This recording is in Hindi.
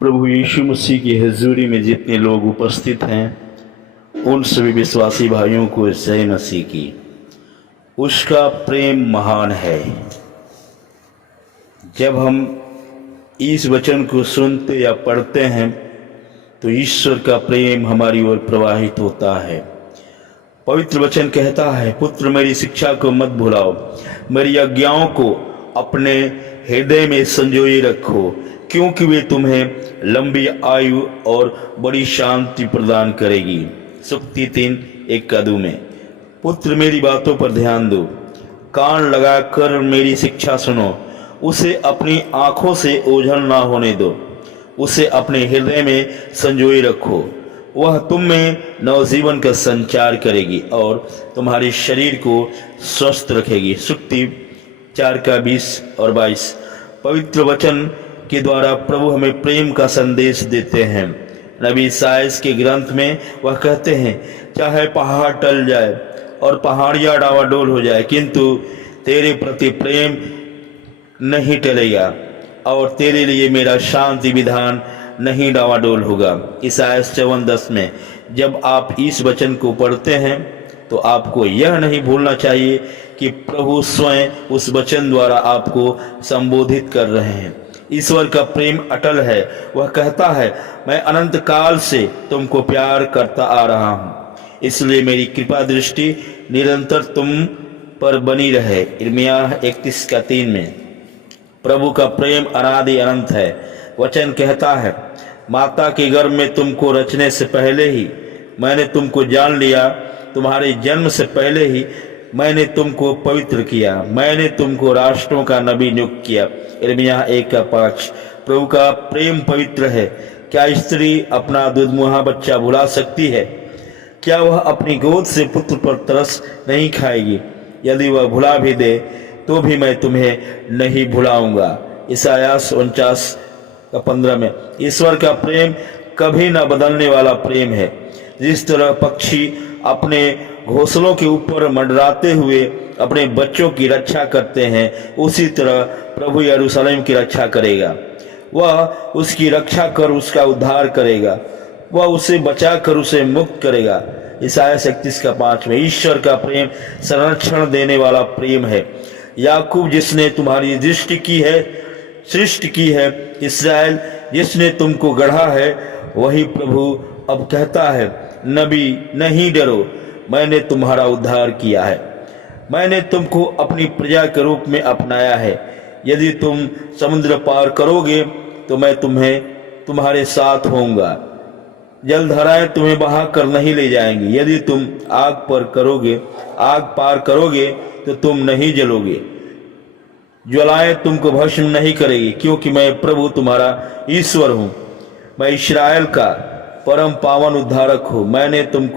प्रभु यीशु मसीह की हजूरी में जितने लोग उपस्थित हैं उन सभी विश्वासी भाइयों को जय मसीह की। उसका प्रेम महान है। जब हम इस वचन को सुनते या पढ़ते हैं तो ईश्वर का प्रेम हमारी ओर प्रवाहित होता है। पवित्र वचन कहता है, पुत्र मेरी शिक्षा को मत भुलाओ, मेरी आज्ञाओं को अपने हृदय में संजोए रखो, क्योंकि वे तुम्हें लंबी आयु और बड़ी शांति प्रदान करेगी। सुक्ति 3:1 में। पुत्र मेरी बातों पर ध्यान दो, कान लगाकर मेरी शिक्षा सुनो, उसे अपनी आंखों से ओझल ना होने दो, उसे अपने हृदय में संजोए रखो। वह तुम में नवजीवन का संचार करेगी और तुम्हारे शरीर को स्वस्थ रखेगी। सुक्ति 4:20 और 22। पवित्र वचन के द्वारा प्रभु हमें प्रेम का संदेश देते हैं। नबी ईसायाह के ग्रंथ में वह कहते हैं, चाहे पहाड़ टल जाए और पहाड़ियाँ डावाडोल हो जाए, किंतु तेरे प्रति प्रेम नहीं टलेगा और तेरे लिए मेरा शांति विधान नहीं डावाडोल होगा। ईसायाह 54:10 में। जब आप इस वचन को पढ़ते हैं तो आपको यह नहीं भूलना चाहिए कि प्रभु स्वयं उस वचन द्वारा आपको संबोधित कर रहे हैं। ईश्वर का प्रेम अटल है। वह कहता है, मैं अनंत काल से तुमको प्यार करता आ रहा हूँ, इसलिए मेरी कृपा दृष्टि निरंतर तुम पर बनी रहे। यिर्मयाह 31:3 में। प्रभु का प्रेम अनादि अनंत है। वचन कहता है, माता के गर्भ में तुमको रचने से पहले ही मैंने तुमको जान लिया, तुम्हारे जन्म से पहले ही मैंने तुमको पवित्र किया, मैंने तुमको राष्ट्रों का नबी नियुक्त किया। यिर्मयाह 1:5। प्रभु का प्रेम पवित्र है। क्या स्त्री अपना दुधमुहा बच्चा भुला सकती है? क्या वह अपनी गोद से पुत्र पर तरस नहीं खाएगी? यदि वह भुला भी दे तो भी मैं तुम्हें नहीं भुलाऊंगा। ईसायाह 49:15 में। ईश्वर का प्रेम कभी न बदलने वाला प्रेम है। जिस तरह पक्षी अपने घोंसलों के ऊपर मंडराते हुए अपने बच्चों की रक्षा करते हैं, उसी तरह प्रभु यरूशलेम की रक्षा करेगा। वह उसकी रक्षा कर उसका उद्धार करेगा, वह उसे बचाकर उसे मुक्त करेगा। ईसायाह 31:5 में। ईश्वर का प्रेम संरक्षण देने वाला प्रेम है। याकूब जिसने तुम्हारी दृष्टि की है, सृष्टि की है, इस्राएल जिसने तुमको गढ़ा है, वही प्रभु अब कहता है, नबी नहीं डरो, मैंने तुम्हारा उद्धार किया है, मैंने तुमको अपनी प्रजा के रूप में अपनाया है। यदि तुम समुद्र पार करोगे तो मैं तुम्हारे साथ होऊंगा, जलधाराएं तुम्हें बहा कर नहीं ले जाएंगी। यदि तुम आग पार करोगे तो तुम नहीं जलोगे, ज्वालाएं तुमको भस्म नहीं करेगी, क्योंकि मैं प्रभु तुम्हारा ईश्वर हूँ, मैं इस्राएल का परम पावन उद्धारक हूँ। मैंने तुमको